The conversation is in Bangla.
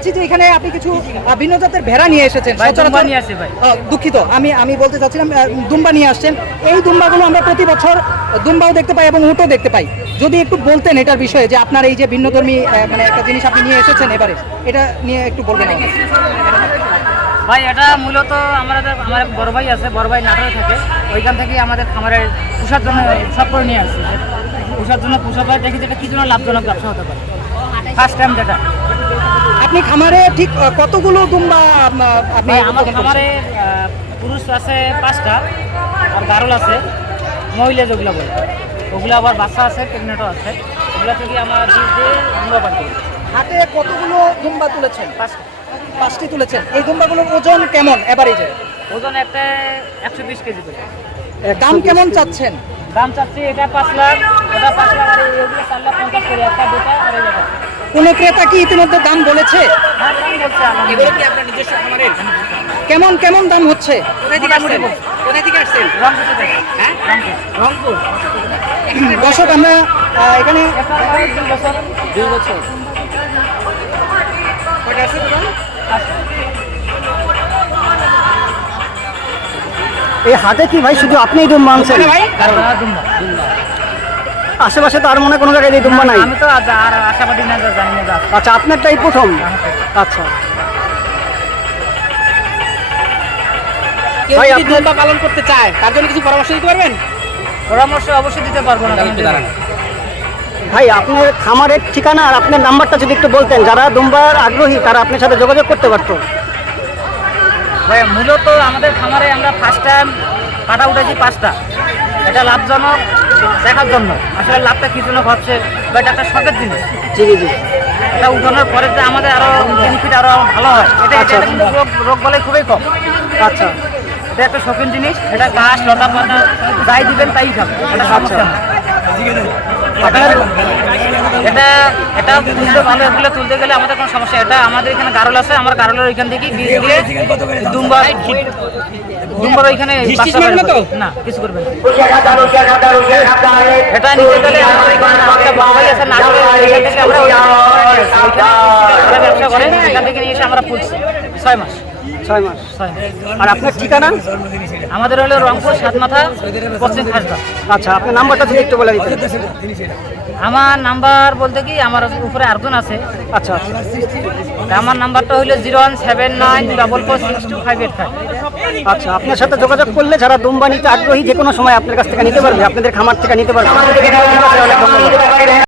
পাচ্ছি যে এখানে আপনি কিছু ভিন্ন জাতের ভেড়া নিয়ে এসেছেন। দুম্বা নিয়ে আসছে ভাই। দুঃখিত, আমি বলতে চাচ্ছিলাম দুম্বা নিয়ে আসছেন। এই দুম্বাগুলো আমরা প্রতি বছর দুম্বাও দেখতে পাই এবং উটও দেখতে পাই। যদি একটু বলতেন এটার বিষয়ে, যে আপনার এই যে ভিন্নধর্মী মানে একটা জিনিস আপনি নিয়ে এসেছেন এবারে, এটা নিয়ে একটু বলবেন আমাকে। ভাই এটা মূলত আমার বড় ভাই আছে, বড় ভাই নাটোরে থাকে, ওইখান থেকে আমাদের খামারের পোষার জন্য সব করে নিয়ে আসছে। পোষার জন্য পোষা ভাই দেখি যেটা কি জন্য লাভজনক ব্যবসা হতে পারে। ফার্স্ট টাইম যেটা। আপনি খামারে ঠিক কতগুলো দুম্বা আপনি? আমার খামারে পুরুষ আছে 5টা, আর গারল আছে, মহিলা যেগুলো বলে ওগুলো আবার বাচ্চা আছে, প্রেগনেন্টও আছে। ওগুলো থেকে আমার দিয়ে দুম্বা পান করি। হাটে কতগুলো দুম্বা তুলেছেন? 5টি তুলেছেন। এই দুম্বাগুলোর ওজন কেমন এভারেজে? ওজন একটা 120 কেজি করে। দাম কেমন চাচ্ছেন? দাম চাচ্ছি এটা 5 লাখ, ওটা 5 লাখ, আর এগুলো 4 লাখ 50 করে, একটা দুটা আর এই টাকা। কোনো ক্রেতা কি ইতিমধ্যে দাম বলেছে? হ্যাঁ, দাম বলছে। এগুলো কি আপনার নিজস্ব খামারের? কেমন কেমন দাম হচ্ছে? কোথায় থেকে আসছেন? কোথায় থেকে আসছেন? রংপুর থেকে। হ্যাঁ, রংপুর। দর্শক আমরা এখানে একটা 2 বছর। 2 বছর। কয়টা আছে টোটাল? এই হাটে কি ভাই শুধু আপনিই দুম্বা আনছেন? ভাই দুম্বা। আশেপাশে তো আর মনে হয় কোনো জায়গায় এই দুম্বা নাই। আমি তো আর আশাবাদী না, জানি না। আচ্ছা, আপনারটাই প্রথম? আচ্ছা কেউ ভাই, যদি আপনি- দুম্বা পালন করতে চায় তার জন্য কিছু পরামর্শ দিতে পারবেন? পরামর্শ অবশ্যই দিতে পারবো না। ভাই, আপনার খামারের ঠিকানা আর আপনার নাম্বারটা যদি একটু বলতেন, যারা দুম্বার আগ্রহী তারা আপনার সাথে যোগাযোগ করতে পারতো। ভাই মূলত আমাদের খামারে আমরা ফার্স্ট টাইম কাটা উঠেছি 5টা। এটা লাভজনক দেখার জন্য, আসলে লাভটা কি জন্য হচ্ছে বা এটা একটা শখের জিনিস। জি জি জি। এটা উঠানোর পরে যে আমাদের আরো বেনিফিট আরো ভালো হয়, এটা আচ্ছা। এটা কিন্তু রোগ বলে খুবই কম। আচ্ছা এটা একটা শৌখিন জিনিস, এটা ঘাস লতা পাতা যাই দিবেন তাই খাবে, এটা সমস্যা না। এটা এটা তুলতে ভালো, এগুলো তুলতে গেলে আমাদের কোনো সমস্যা। এটা আমাদের এখানে গারল আছে, আমার গারলের ওইখান থেকে বীজ দিয়ে দুম্বার ওইখানে বাচ্চা মারবে না তো? না, কিছু করবে না। এটা নিতে গেলে আমাদের এখানে একটা বড় ভাই আছে নাটোরে, ওইখান থেকে আমরা ওইখানে ব্যবসা করে, এখান থেকে নিয়ে এসে আমরা পুষছি 6 মাস। 6 মাস। 6 মাস। আর আপনার ঠিকানা? আমাদের হলো রংপুর 7 মাথা, পশ্চিম খাসবা। আচ্ছা, আপনার নাম্বারটা যদি একটু বলে দিতেন। আমার নাম্বার বলতে কি আমার উপরে আরেকজন আছে। আচ্ছা আমার নাম্বারটা হলো 01794462585। আচ্ছা, আপনার সাথে যোগাযোগ করলে যারা দুম্বা নিতে আগ্রহী যে কোনো সময় আপনার কাছ থেকে নিতে পারবে, আপনাদের খামার থেকে নিতে পারবে। ঠিক আছে, অনেক ধন্যবাদ।